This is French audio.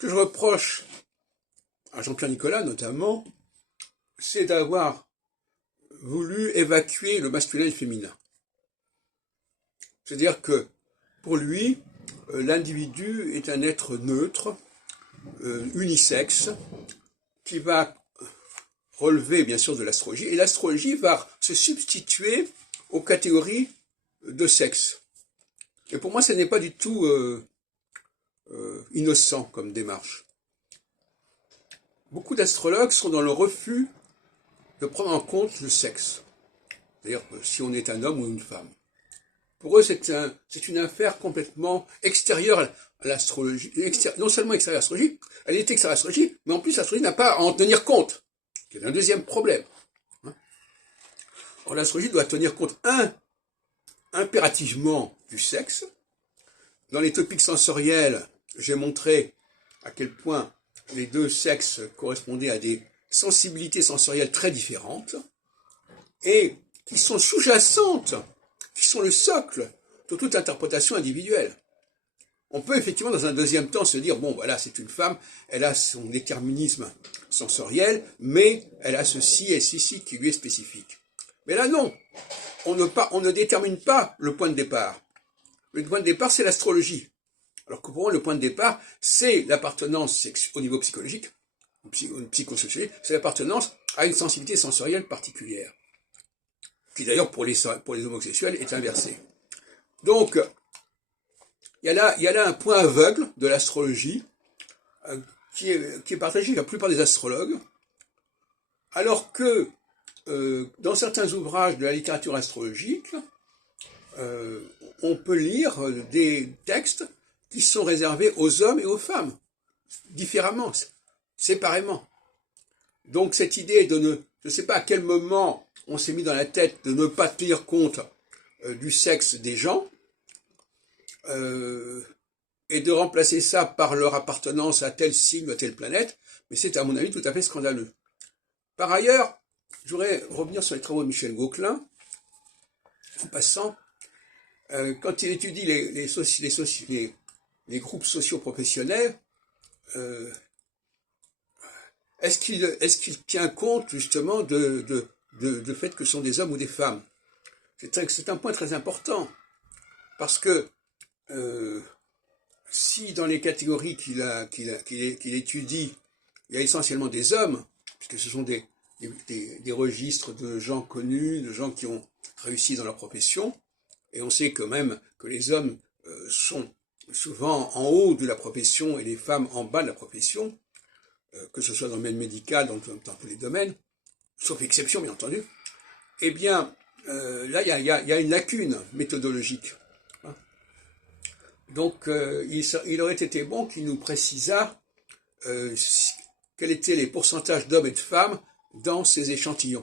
que je reproche à Jean-Pierre Nicolas notamment, c'est d'avoir voulu évacuer le masculin et le féminin. C'est-à-dire que pour lui, l'individu est un être neutre, unisexe, qui va relever bien sûr de l'astrologie, et l'astrologie va se substituer aux catégories de sexe. Et pour moi, ce n'est pas du tout innocent comme démarche. Beaucoup d'astrologues sont dans le refus de prendre en compte le sexe, c'est-à-dire si on est un homme ou une femme. Pour eux, c'est une affaire complètement extérieure à l'astrologie, non seulement extérieure à l'astrologie, elle est extérieure à l'astrologie, mais en plus l'astrologie n'a pas à en tenir compte, qui est un deuxième problème. Or, l'astrologie doit tenir compte, impérativement du sexe. Dans les topiques sensoriels, j'ai montré à quel point les deux sexes correspondaient à des sensibilités sensorielles très différentes et qui sont sous-jacentes, qui sont le socle de toute interprétation individuelle. On peut effectivement dans un deuxième temps se dire, bon voilà, c'est une femme, elle a son déterminisme sensoriel, mais elle a ceci et ceci qui lui est spécifique. Mais là non, on ne détermine pas le point de départ. Le point de départ, c'est l'astrologie. Alors que pour moi, le point de départ, c'est l'appartenance au niveau psychologique, psychosociologique, c'est l'appartenance à une sensibilité sensorielle particulière, qui d'ailleurs pour les homosexuels est inversée. Donc, il y a là un point aveugle de l'astrologie qui est partagé par la plupart des astrologues, alors que dans certains ouvrages de la littérature astrologique, on peut lire des textes qui sont réservés aux hommes et aux femmes, différemment, séparément. Donc cette idée de je ne sais pas à quel moment on s'est mis dans la tête de ne pas tenir compte du sexe des gens, et de remplacer ça par leur appartenance à tel signe ou à telle planète, mais c'est à mon avis tout à fait scandaleux. Par ailleurs, je voudrais revenir sur les travaux de Michel Gauquelin, en passant, quand il étudie les groupes socio-professionnels, est-ce qu'il tient compte justement de fait que ce sont des hommes ou des femmes? C'est un point très important, parce que si dans les catégories qu'il étudie, il y a essentiellement des hommes, puisque ce sont des registres de gens connus, de gens qui ont réussi dans leur profession, et on sait quand même que les hommes sont souvent en haut de la profession et les femmes en bas de la profession, que ce soit dans le domaine médical, dans tous les domaines, sauf exception bien entendu, eh bien là il y a une lacune méthodologique. Donc il aurait été bon qu'il nous précisât quels étaient les pourcentages d'hommes et de femmes dans ces échantillons.